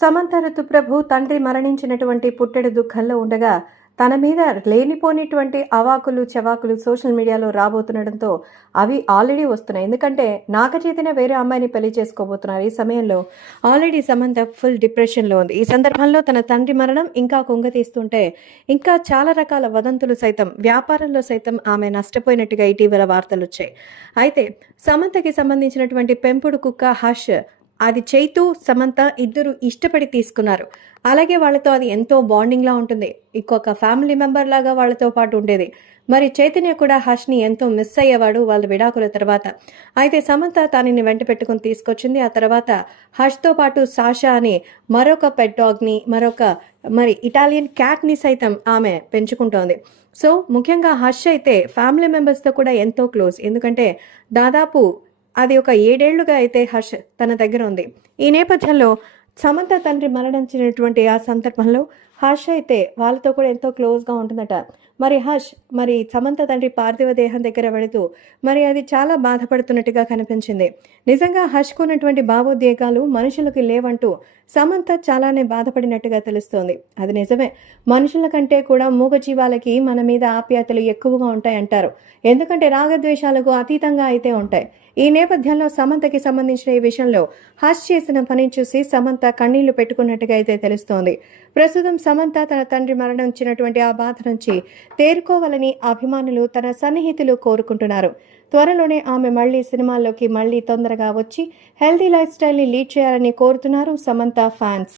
సమంత ఋతుప్రభు తండ్రి మరణించినటువంటి పుట్టెడు దుఃఖంలో ఉండగా తన మీద లేనిపోనిటువంటి అవాకులు చవాకులు సోషల్ మీడియాలో రాబోతుండడంతో అవి ఆల్రెడీ వస్తున్నాయి. ఎందుకంటే నాగచైతన్య వేరే అమ్మాయిని పెళ్లి చేసుకోబోతున్నారు. ఈ సమయంలో ఆల్రెడీ సమంత ఫుల్ డిప్రెషన్లో ఉంది. ఈ సందర్భంలో తన తండ్రి మరణం ఇంకా కుంగతీస్తుంటే ఇంకా చాలా రకాల వదంతులు సైతం వ్యాపారంలో సైతం ఆమె నష్టపోయినట్టుగా ఇటీవల వార్తలు వచ్చాయి. అయితే సమంతకి సంబంధించినటువంటి పెంపుడు కుక్క హష్ అది చైతు సమంత ఇద్దరు ఇష్టపడి తీసుకున్నారు. అలాగే వాళ్ళతో అది ఎంతో బాండింగ్లా ఉంటుంది. ఇంకొక ఫ్యామిలీ మెంబర్ లాగా వాళ్ళతో పాటు ఉండేది. మరి చైతన్య కూడా హష్ని ఎంతో మిస్ అయ్యేవాడు వాళ్ళ విడాకుల తర్వాత. అయితే సమంత తనని వెంట పెట్టుకుని తీసుకొచ్చింది. ఆ తర్వాత హష్తో పాటు సాషా అని మరొక పెట్ డాగ్ని మరి ఇటాలియన్ క్యాట్ని సైతం ఆమె పెంచుకుంటోంది. సో ముఖ్యంగా హష్ అయితే ఫ్యామిలీ మెంబర్స్తో కూడా ఎంతో క్లోజ్. ఎందుకంటే దాదాపు అది ఒక 7 ఏళ్లుగా అయితే హర్ష్ తన దగ్గర ఉంది. ఈ నేపథ్యంలో సమంత తండ్రి మరణించినటువంటి ఆ సందర్భంలో హర్ష్ అయితే వాళ్ళతో కూడా ఎంతో క్లోజ్గా ఉంటుందట. మరి హర్ష్ సమంత తండ్రి పార్థివ దేహం దగ్గర వెళుతూ అది చాలా బాధపడుతున్నట్టుగా కనిపించింది. నిజంగా హర్ష్కు ఉన్నటువంటి భావోద్వేగాలు మనుషులకు లేవంటూ సమంత చాలానే బాధపడినట్టుగా తెలుస్తోంది. అది నిజమే. మనుషుల కంటే కూడా మూగజీవాలకి మన మీద ఆప్యాయతలు ఎక్కువగా ఉంటాయంటారు. ఎందుకంటే రాగద్వేషాలకు అతీతంగా అయితే ఉంటాయి. ఈ నేపథ్యంలో సమంతకి సంబంధించిన ఈ విషయంలో హర్ష్ చేసిన పని చూసి సమంత కన్నీళ్లు పెట్టుకున్నట్టుగా అయితే తెలుస్తోంది. ప్రస్తుతం సమంత తన తండ్రి మరణించినటువంటి ఆ బాధ నుంచి తేరుకోవాలని అభిమానులు తన సన్నిహితులు కోరుకుంటున్నారు. త్వరలోనే ఆమె సినిమాల్లోకి తొందరగా వచ్చి హెల్దీ లైఫ్ స్టైల్ని లీడ్ చేయాలని కోరుతున్నారు సమంత ఫ్యాన్స్.